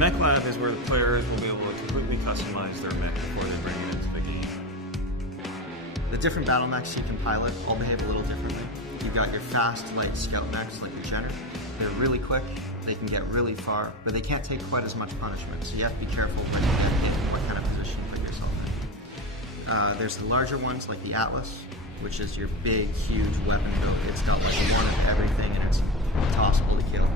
Mech Lab is where the players will be able to completely customize their mech before they bring it into the game. The different battle mechs you can pilot all behave a little differently. You've got your fast, light scout mechs like your Jenner. They're really quick, they can get really far, but they can't take quite as much punishment, so you have to be careful when you get hit and what kind of position you put yourself in. There's the larger ones like the Atlas, which is your big, huge weapon build. It's got like one of everything and it's impossible to kill.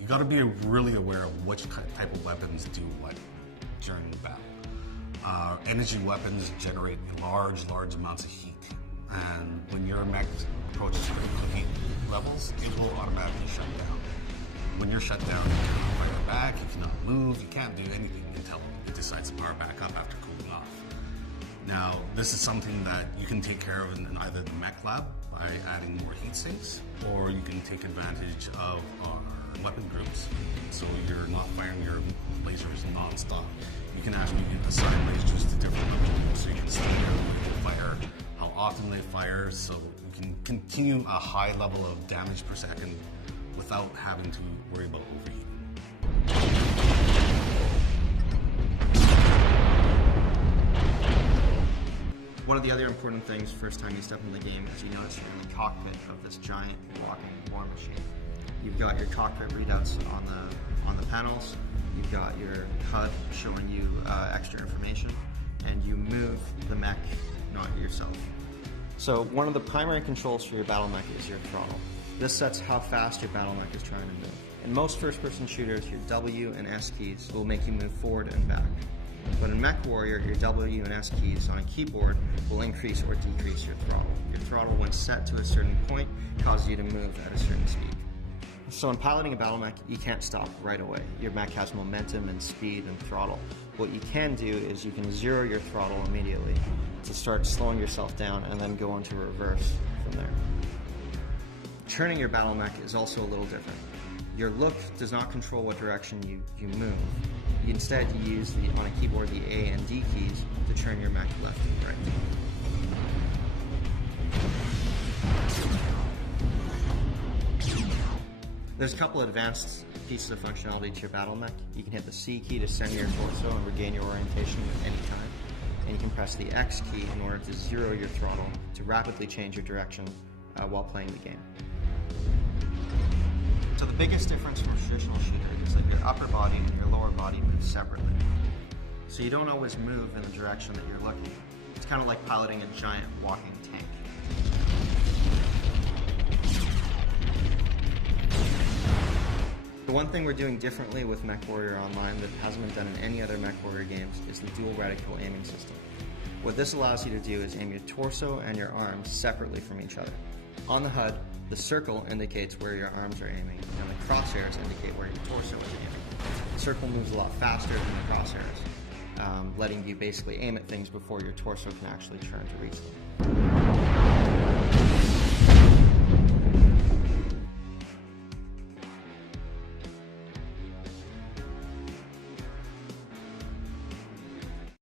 You got to be really aware of which type of weapons do what during the battle. Energy weapons generate large amounts of heat, and when your mech approaches critical heat levels, it will automatically shut down. When you're shut down, you cannot fire back, you cannot move, you can't do anything until it decides to power back up after cooling off. Now, this is something that you can take care of in either the Mech Lab by adding more heat sinks, or you can take advantage of our weapon groups, so you're not firing your lasers non-stop. You can actually assign lasers to different levels, so you can select when they fire, how often they fire, so you can continue a high level of damage per second without having to worry about overheating. One of the other important things first time you step in the game is you notice you're in the cockpit of this giant walking war machine. You've got your cockpit readouts on the panels, you've got your HUD showing you extra information, and you move the mech, not yourself. So one of the primary controls for your battle mech is your throttle. This sets how fast your battle mech is trying to move. In most first-person shooters, your W and S keys will make you move forward and back. But in MechWarrior, your W and S keys on a keyboard will increase or decrease your throttle. Your throttle, when set to a certain point, causes you to move at a certain speed. So in piloting a battle mech, you can't stop right away. Your mech has momentum and speed and throttle. What you can do is you can zero your throttle immediately to start slowing yourself down and then go into reverse from there. Turning your battle mech is also a little different. Your look does not control what direction you move. Instead, you use on a keyboard the A and D keys to turn your mech left and right. There's a couple of advanced pieces of functionality to your battle mech. You can hit the C key to center your torso and regain your orientation at any time. And you can press the X key in order to zero your throttle to rapidly change your direction while playing the game. So the biggest difference from a traditional shooter is that your upper body and your lower body move separately. So you don't always move in the direction that you're looking. It's kind of like piloting a giant walking tank. The one thing we're doing differently with MechWarrior Online that hasn't been done in any other MechWarrior games is the dual reticle aiming system. What this allows you to do is aim your torso and your arms separately from each other. On the HUD, the circle indicates where your arms are aiming, and the crosshairs indicate where your torso is aiming. The circle moves a lot faster than the crosshairs, letting you basically aim at things before your torso can actually turn to reach them.